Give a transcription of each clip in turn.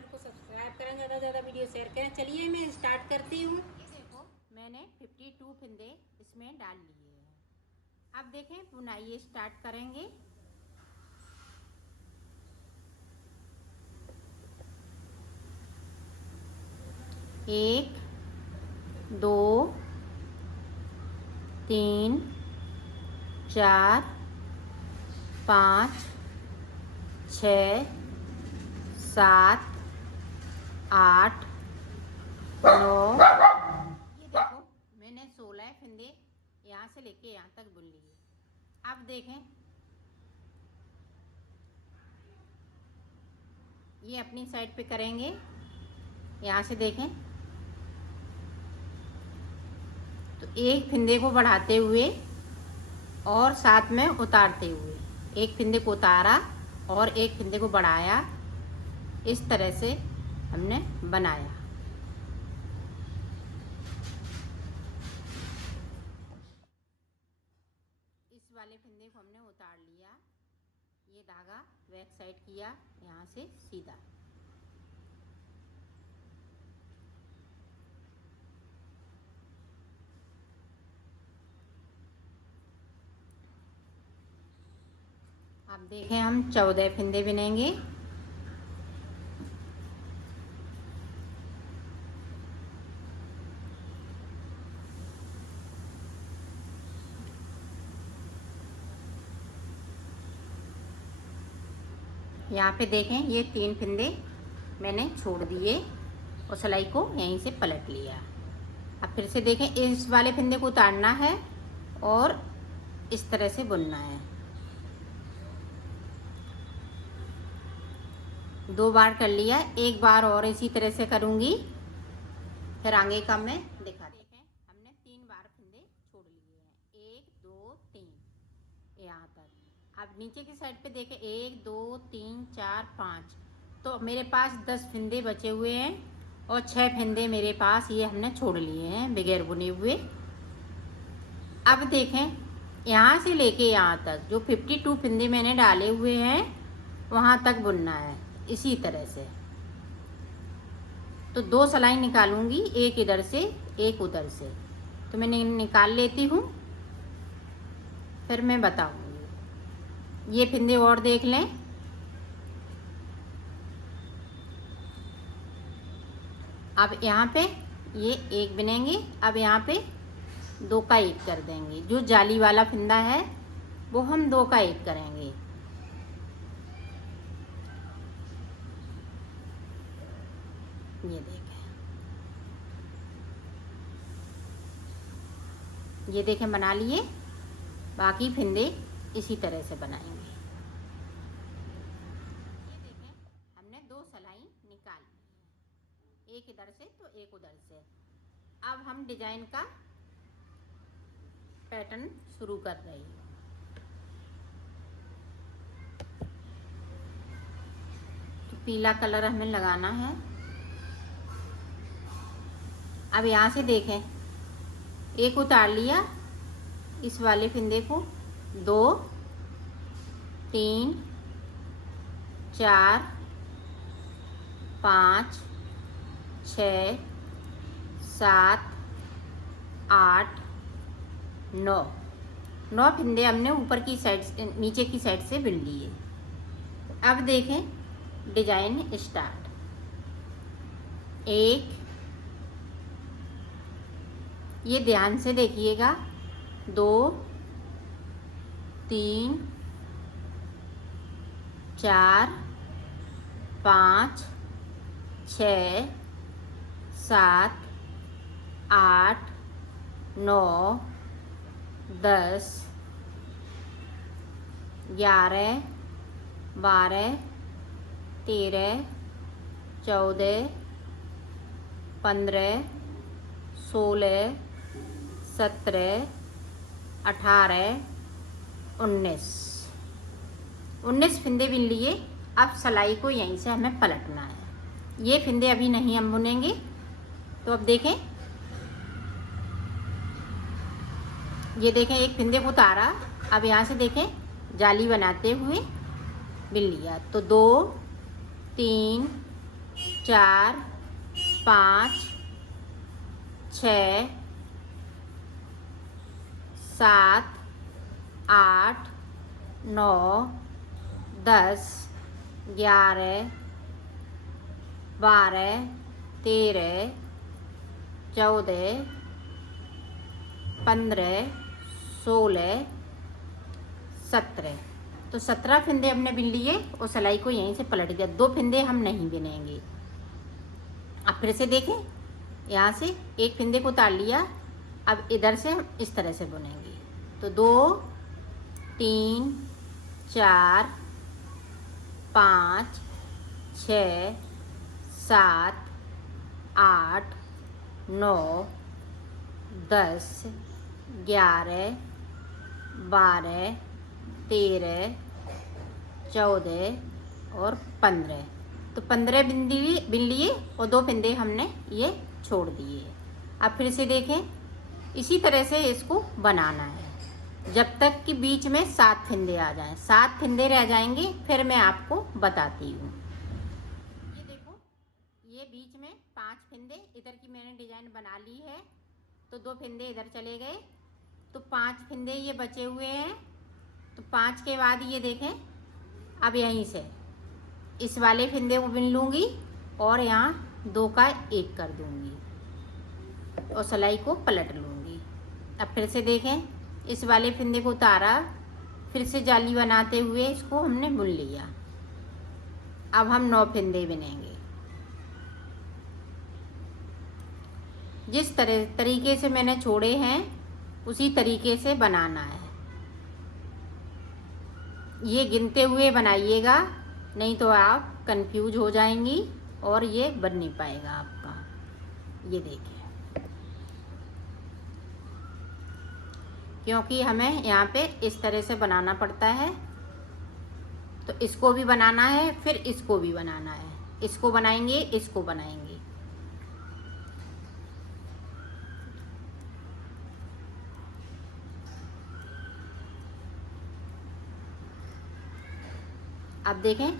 Channel को subscribe करें, ज़्यादा से ज़्यादा वीडियो शेयर करें। चलिए मैं स्टार्ट करती हूँ। ये देखो मैंने 52 फंदे इसमें डाल लिए हैं। अब देखें बुनाई स्टार्ट करेंगे। एक, दो, तीन, चार, पाँच, 6, 7, 8, 9। ये देखो मैंने 16 फंदे यहाँ से लेके यहाँ तक बुन लिए। अब देखें ये अपनी साइड पे करेंगे। यहाँ से देखें तो एक फंदे को बढ़ाते हुए और साथ में उतारते हुए, एक फंदे को उतारा और एक फंदे को बढ़ाया, इस तरह से हमने बनाया। इस वाले फंदे को हमने उतार लिया, ये धागा बैक साइड किया यहाँ से सीधा। अब देखें हम 14 फंदे बुनेंगे। यहाँ पे देखें ये 3 फंदे मैंने छोड़ दिए और सिलाई को यहीं से पलट लिया। अब फिर से देखें इस वाले फंदे को उतारना है और इस तरह से बुनना है। 2 बार कर लिया, एक बार और इसी तरह से करूँगी, फिर आगे का मैं दिखा। देखें हमने 3 बार फंदे छोड़ लिए हैं, 1 2 3 यहाँ तक। अब नीचे की साइड पे देखें 1 2 3 4 5, तो मेरे पास 10 फंदे बचे हुए हैं और 6 फंदे मेरे पास ये हमने छोड़ लिए हैं बगैर बुने हुए। अब देखें यहाँ से लेके यहाँ तक जो 52 फंदे मैंने डाले हुए हैं वहाँ तक बुनना है इसी तरह से। तो 2 सिलाई निकालूंगी, एक इधर से एक उधर से। तो मैं निकाल लेती हूँ, फिर मैं बताऊंगी। ये फंदे और देख लें। अब यहाँ पे ये एक बुनेंगे, अब यहाँ पे 2 का 1 कर देंगे। जो जाली वाला फंदा है वो हम 2 का 1 करेंगे। ये देखें बना लिए। बाकी फंदे इसी तरह से बनाएंगे। ये देखें हमने 2 सिलाई निकाल ली, एक इधर से तो एक उधर से। अब हम डिजाइन का पैटर्न शुरू कर रहे हैं। तो पीला कलर हमें लगाना है। अब यहाँ से देखें एक उतार लिया, इस वाले फंदे को 2 3 4 5 6 7 8 9 फंदे हमने ऊपर की साइड से नीचे की साइड से बुन लिए। अब देखें डिजाइन स्टार्ट। 1, ये ध्यान से देखिएगा, 2 3 4 5 6 7 8 9 10 11 12 13 14 15 16 17 18 19 फंदे बुन लिए। अब सिलाई को यहीं से हमें पलटना है। ये फंदे अभी नहीं हम बुनेंगे। तो अब देखें, ये देखें एक फंदे को उतारा, अब यहाँ से देखें जाली बनाते हुए बुन लिया। तो 2 3 4 5 6 7 8 9 10 11 12 13 14 15 16 17। तो 17 फंदे हमने बिन लिए और सिलाई को यहीं से पलट दिया। 2 फंदे हम नहीं बिनेंगे। अब फिर से देखें, यहाँ से एक फंदे को उतार लिया। अब इधर से हम इस तरह से बुनेंगे। तो 2 3 4 5 6 7 8 9 10 11 12 13 14 और 15। तो 15 बिन लिए और 2 फंदे हमने ये छोड़ दिए। अब फिर से देखें, इसी तरह से इसको बनाना है जब तक कि बीच में 7 फंदे आ जाएं। 7 फंदे रह जाएंगे, फिर मैं आपको बताती हूँ। ये देखो, ये बीच में 5 फंदे इधर की मैंने डिजाइन बना ली है। तो 2 फंदे इधर चले गए, तो 5 फंदे ये बचे हुए हैं। तो 5 के बाद ये देखें, अब यहीं से इस वाले फंदे को बिन लूँगी और यहाँ 2 का 1 कर दूँगी और सिलाई को पलट लूँगी। अब फिर से देखें, इस वाले फंदे को उतारा, फिर से जाली बनाते हुए इसको हमने बुन लिया। अब हम 9 फंदे बिनेंगे। जिस तरीके से मैंने छोड़े हैं उसी तरीके से बनाना है। ये गिनते हुए बनाइएगा, नहीं तो आप कंफ्यूज हो जाएंगी और ये बन नहीं पाएगा आपका। ये देखिए, क्योंकि हमें यहाँ पे इस तरह से बनाना पड़ता है। तो इसको भी बनाना है, फिर इसको भी बनाना है। इसको बनाएंगे, इसको बनाएंगे। अब देखें,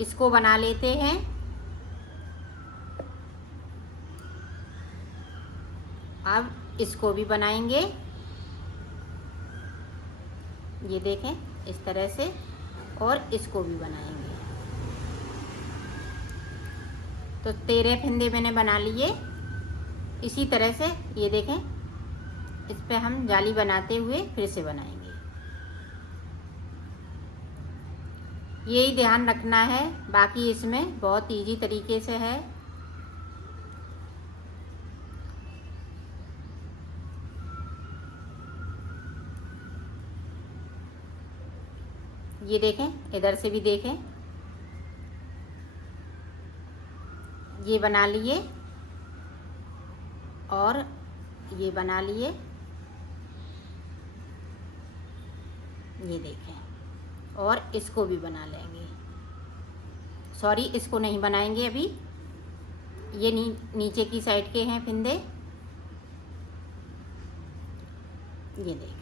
इसको बना लेते हैं। अब इसको भी बनाएंगे। ये देखें, इस तरह से, और इसको भी बनाएंगे। तो 13 फंदे मैंने बना लिए। इसी तरह से ये देखें, इस पे हम जाली बनाते हुए फिर से बनाएंगे। यही ध्यान रखना है, बाकी इसमें बहुत इजी तरीके से है। ये देखें, इधर से भी देखें, ये बना लिए और ये बना लिए। ये देखें, और इसको भी बना लेंगे। सॉरी, इसको नहीं बनाएंगे अभी। ये नीचे की साइड के हैं फंदे। ये देखें,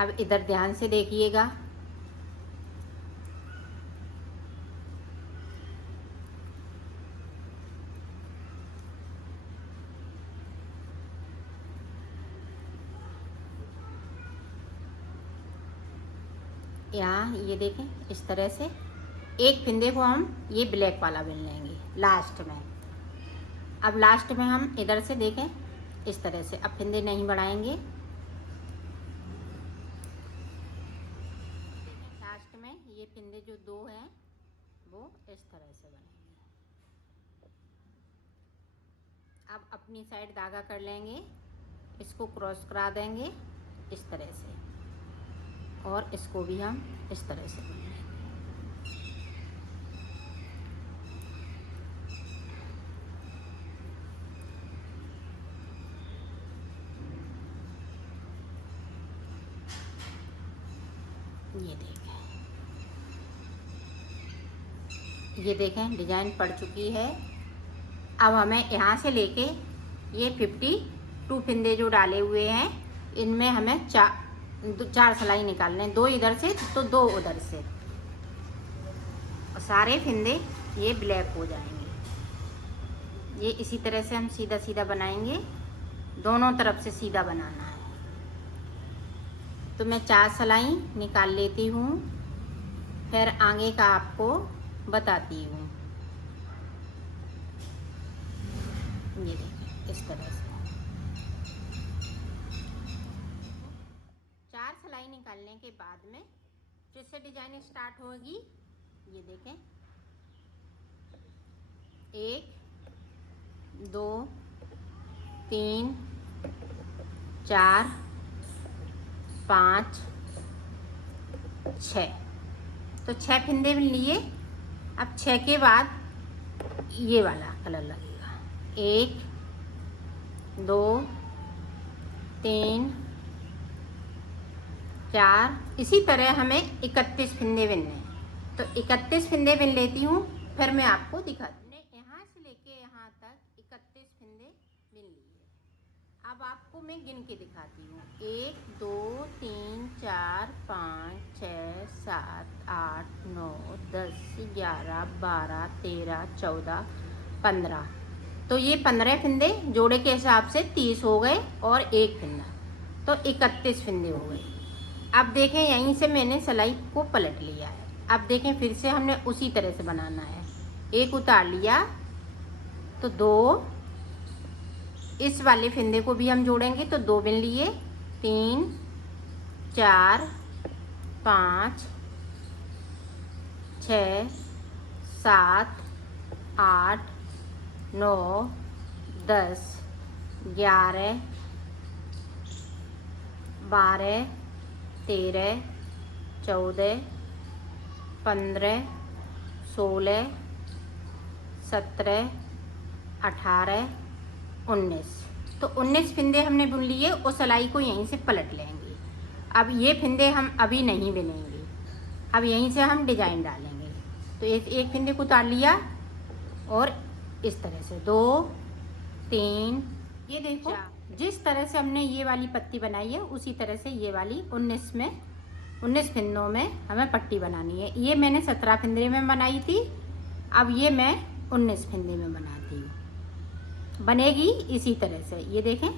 अब इधर ध्यान से देखिएगा। यहाँ ये देखें, इस तरह से एक फंदे को हम ये ब्लैक वाला बिन लेंगे लास्ट में। अब लास्ट में हम इधर से देखें, इस तरह से। अब फंदे नहीं बढ़ाएंगे। लास्ट में ये फंदे जो 2 हैं वो इस तरह से बनेंगे। अब अपनी साइड धागा कर लेंगे, इसको क्रॉस करा देंगे इस तरह से, और इसको भी हम इस तरह से बनाएंगे। ये देखें, डिजाइन पड़ चुकी है। अब हमें यहाँ से लेके ये 50 2 फिंदे जो डाले हुए हैं इनमें हमें 4 सिलाई निकालने हैं, 2 इधर से तो 2 उधर से, और सारे फिंदे ये ब्लैक हो जाएंगे। ये इसी तरह से हम सीधा सीधा बनाएंगे, दोनों तरफ से सीधा बनाना है। तो मैं 4 सिलाई निकाल लेती हूँ, फिर आगे का आपको बताती हूँ। ये देखिए इस तरह से 4 सिलाई निकालने के बाद में फिर से डिजाइन स्टार्ट होगी। ये देखें 1 2 3 4 5 6, तो 6 फिंदे लिए। अब 6 के बाद ये वाला कलर लगेगा, 1 2 3 4, इसी तरह हमें 31 फिंदे बिनने हैं। तो 31 फिंदे बिन लेती हूँ, फिर मैं आपको दिखाती हूँ। यहाँ से लेके यहाँ तक 31 फिंदे बिन लिए। अब आपको मैं गिन के दिखाती हूँ, 1 2 3 4 5 6 7 8 9 10 11 12 13 14 15, तो ये 15 फिंदे जोड़े के हिसाब से 30 हो गए और 1 फिंदा, तो 31 फिंदे हो गए। अब देखें यहीं से मैंने सिलाई को पलट लिया है। अब देखें फिर से हमने उसी तरह से बनाना है, 1 उतार लिया तो 2, इस वाले फिंदे को भी हम जोड़ेंगे तो 2 बिन लिए, 3 4 5 6 7 8 9 10 11 12 13 14 15 16 17 18 19, तो 19 फिंदे हमने बुन लिए। उस सिलाई को यहीं से पलट लेंगे। अब ये फिंदे हम अभी नहीं बिनेंगे, अब यहीं से हम डिजाइन डालेंगे। तो एक फिंदे को उतार लिया और इस तरह से 2 3, ये देखो जिस तरह से हमने ये वाली पत्ती बनाई है उसी तरह से ये वाली 19 फिंदों में हमें पट्टी बनानी है। ये मैंने 17 फिंदे में बनाई थी, अब ये मैं 19 फिंदे में बनाती हूँ। बनेगी इसी तरह से, ये देखें।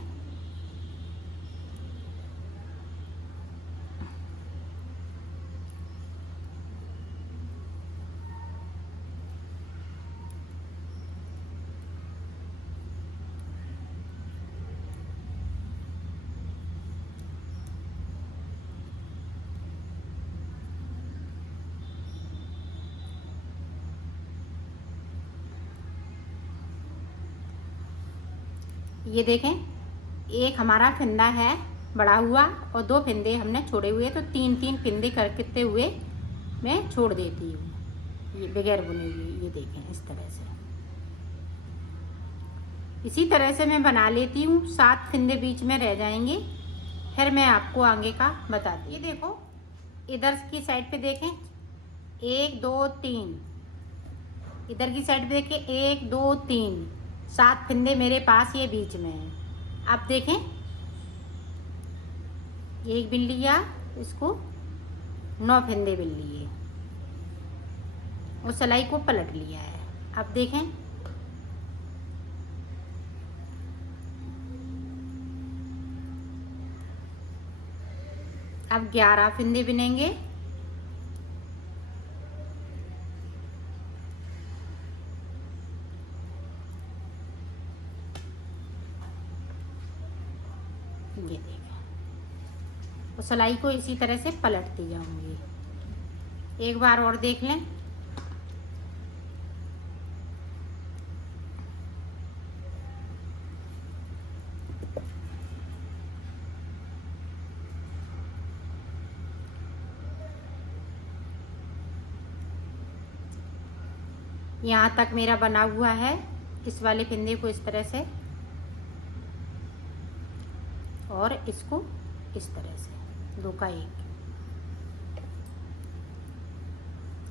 ये देखें, एक हमारा फिंदा है बड़ा हुआ और 2 फिंदे हमने छोड़े हुए, तो 3 फिंदे करते हुए मैं छोड़ देती हूँ ये बगैर बुने हुए। ये देखें इस तरह से, इसी तरह से मैं बना लेती हूँ। 7 फिंदे बीच में रह जाएंगे, फिर मैं आपको आगे का बताती हूँ। ये देखो इधर की साइड पे देखें, 1 2 3, इधर की साइड पे देखें 1 2 3, 7 फिंदे मेरे पास ये बीच में हैं। अब देखें, एक बिन लिया, इसको 9 फिंदे बिन लिए और सिलाई को पलट लिया है। अब देखें, अब 11 फिंदे बिनेंगे। ये देखो, तो सिलाई को इसी तरह से पलटती जाऊंगी। एक बार और देख लें। यहाँ तक मेरा बना हुआ है। इस वाले फिंदे को इस तरह से और इसको इस तरह से, 2 का 1,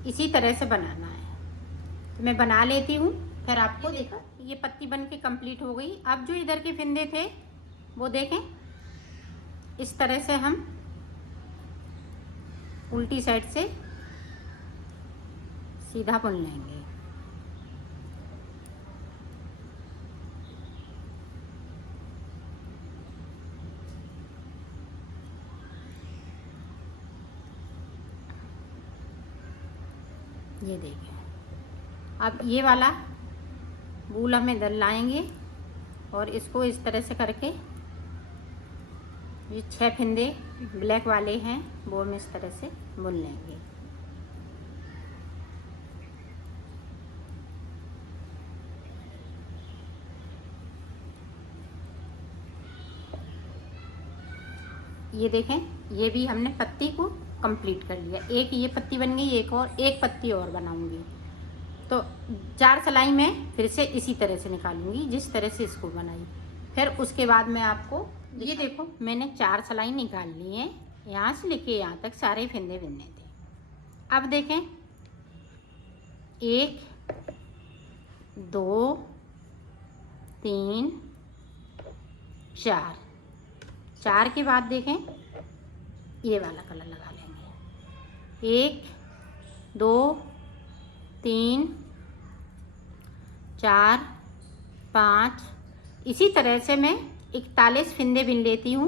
इसी तरह से बनाना है। तो मैं बना लेती हूँ, फिर आपको देखा। ये पत्ती बन के कंप्लीट हो गई। अब जो इधर के फिंदे थे वो देखें, इस तरह से हम उल्टी साइड से सीधा बुन लेंगे। ये देखिए, अब ये वाला बूल हमें दल लाएंगे और इसको इस तरह से करके ये 6 फंदे ब्लैक वाले हैं वो हम इस तरह से बुन लेंगे। ये देखें, ये भी हमने पत्ती को कंप्लीट कर लिया। एक ये पत्ती बन गई, एक पत्ती और बनाऊंगी। तो 4 सिलाई में फिर से इसी तरह से निकालूंगी जिस तरह से इसको बनाई। फिर उसके बाद मैं आपको ये देखो, मैंने 4 सिलाई निकाल ली है, यहाँ से लेके यहाँ तक सारे फंदे बिनने थे। अब देखें, 1 2 3 4, 4 के बाद देखें ये वाला कलर लगा लेंगे। 1 2 3 4 5, इसी तरह से मैं 41 फंदे बिन लेती हूँ।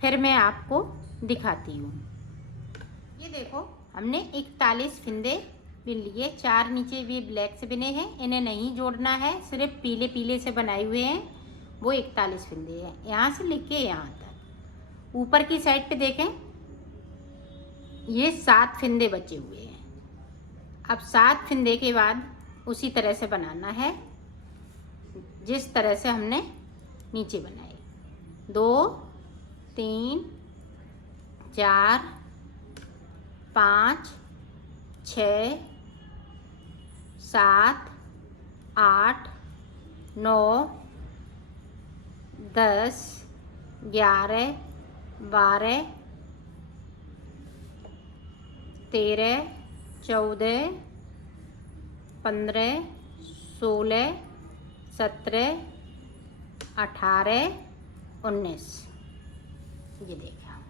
फिर मैं आपको दिखाती हूँ। ये देखो, हमने 41 फंदे बिन लिए। 4 नीचे भी ब्लैक से बिने हैं, इन्हें नहीं जोड़ना है, सिर्फ पीले पीले से बनाए हुए हैं, वो 41 फंदे हैं। यहाँ से लेके यहाँ तक ऊपर की साइड पे देखें, ये 7 फंदे बचे हुए हैं। अब 7 फंदे के बाद उसी तरह से बनाना है जिस तरह से हमने नीचे बनाए। 2 3 4 5 6 7 8 9 10 11 12 13 14 15 16 17 18 19। ये देखा,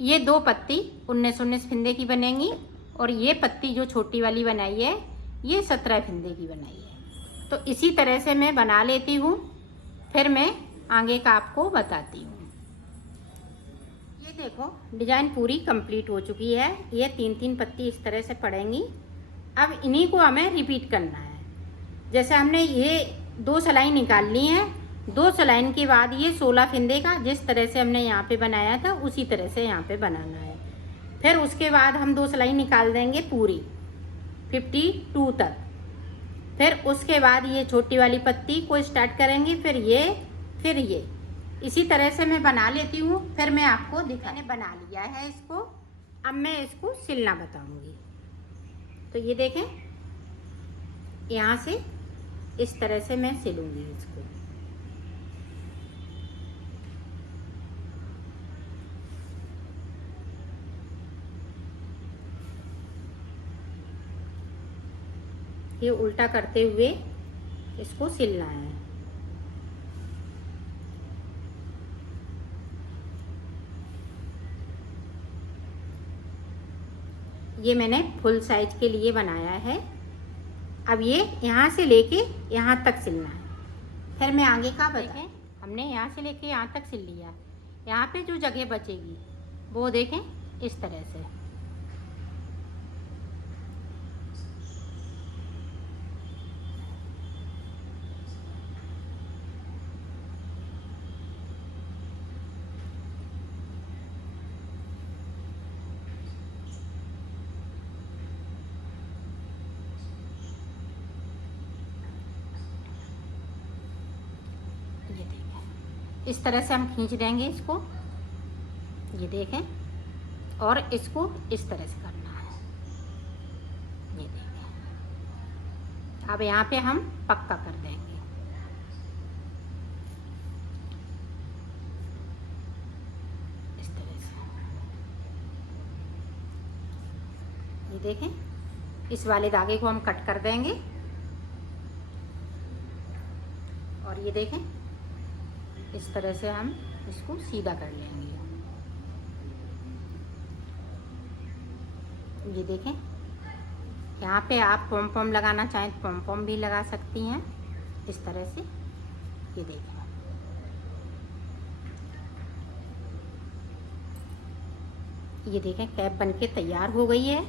ये 2 पत्ती 19 फंदे की बनेंगी और ये पत्ती जो छोटी वाली बनाई है ये 17 फंदे की बनाई है। तो इसी तरह से मैं बना लेती हूँ, फिर मैं आगे का आपको बताती हूँ। ये देखो, डिजाइन पूरी कंप्लीट हो चुकी है। ये 3-3 पत्ती इस तरह से पड़ेंगी। अब इन्हीं को हमें रिपीट करना है। जैसे हमने ये 2 सिलाई निकाल ली हैं, 2 सिलाई के बाद ये 16 फंदे का जिस तरह से हमने यहाँ पे बनाया था उसी तरह से यहाँ पे बनाना है। फिर उसके बाद हम 2 सिलाई निकाल देंगे पूरी 52 तक। फिर उसके बाद ये छोटी वाली पत्ती को स्टार्ट करेंगे, फिर ये इसी तरह से मैं बना लेती हूँ। फिर मैं आपको मैंने बना लिया है इसको। अब मैं इसको सिलना बताऊँगी। तो ये देखें, यहाँ से इस तरह से मैं सिलूँगी इसको। ये उल्टा करते हुए इसको सिलना है। ये मैंने फुल साइज के लिए बनाया है। अब ये यहाँ से लेके यहाँ तक सिलना है। फिर मैं आगे का देखें, हमने यहाँ से लेके यहाँ तक सिल लिया। यहाँ पे जो जगह बचेगी वो देखें इस तरह से। इस तरह से हम खींच देंगे इसको, ये देखें, और इसको इस तरह से करना है। ये देखें, अब यहाँ पे हम पक्का कर देंगे। इस तरह से ये देखें, इस वाले धागे को हम कट कर देंगे और ये देखें इस तरह से हम इसको सीधा कर लेंगे। ये देखें, यहाँ पे आप पॉम पॉम लगाना चाहें तो पॉम पॉम भी लगा सकती हैं इस तरह से। ये देखें, ये देखें कैप बनके तैयार हो गई है।